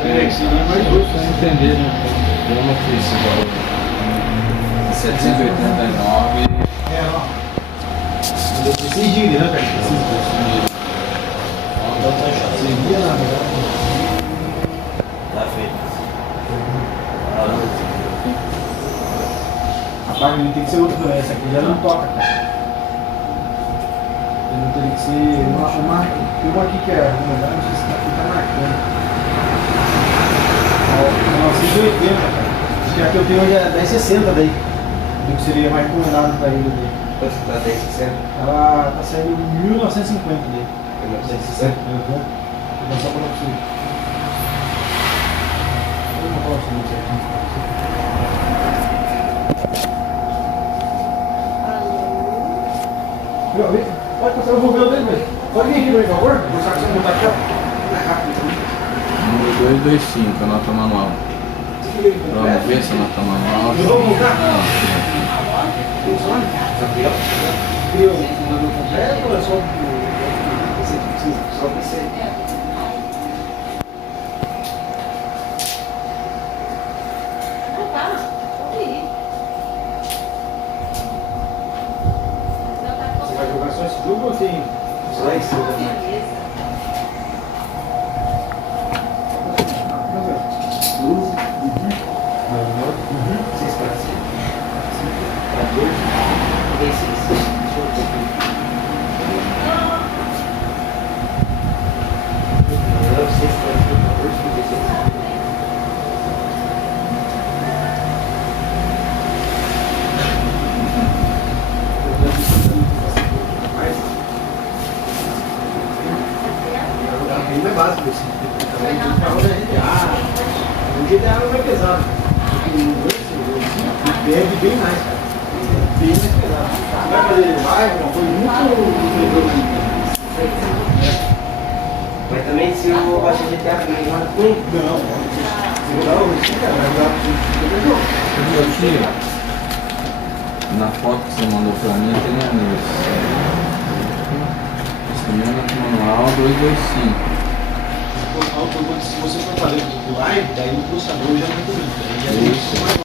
Se não é mais justo. Pra entender, né? Eu não fiz esse valor. 789. Ó. Eu preciso né, cara? Seguia na verdade. Tá feito. A página tem que ser outra, essa aqui já não toca, cara. Não teria que ser. Uma aqui que é, na verdade, não sei se aqui tá marcando. 980, cara. Acho que a que eu tenho hoje é 1060 daí. Do que seria mais recomendado para ele daí. Quanto tá 1060? Ela tá saindo 1950 daí. 1960? Vou lançar para você. Vou colocar o seguinte certinho. Pode passar, eu vou ver o dele, velho. Pode vir aqui, por favor? Vou mostrar que você não botar aqui, ó. Número 225, a nota manual. Vamos ver essa nota manual. Eu vou voltar? Não. Criou um número completo ou é só o PC? Você vai jogar só esse jogo ou tem? Só esse jogo aqui. Seis para cima. Para 12. 36. Ele é básico assim. O GTA é mais pesado. Perde bem mais, cara. Bem mais pesado. Você vai fazer live, uma coisa muito. Mas também se eu baixar GTA não é ruim. Não, se jogar o cara, vai jogar Aqui, na foto que você mandou pra mim, tem a luz. Esse também é nota manual 225. Se você for fazer live, daí no processador já não é muito.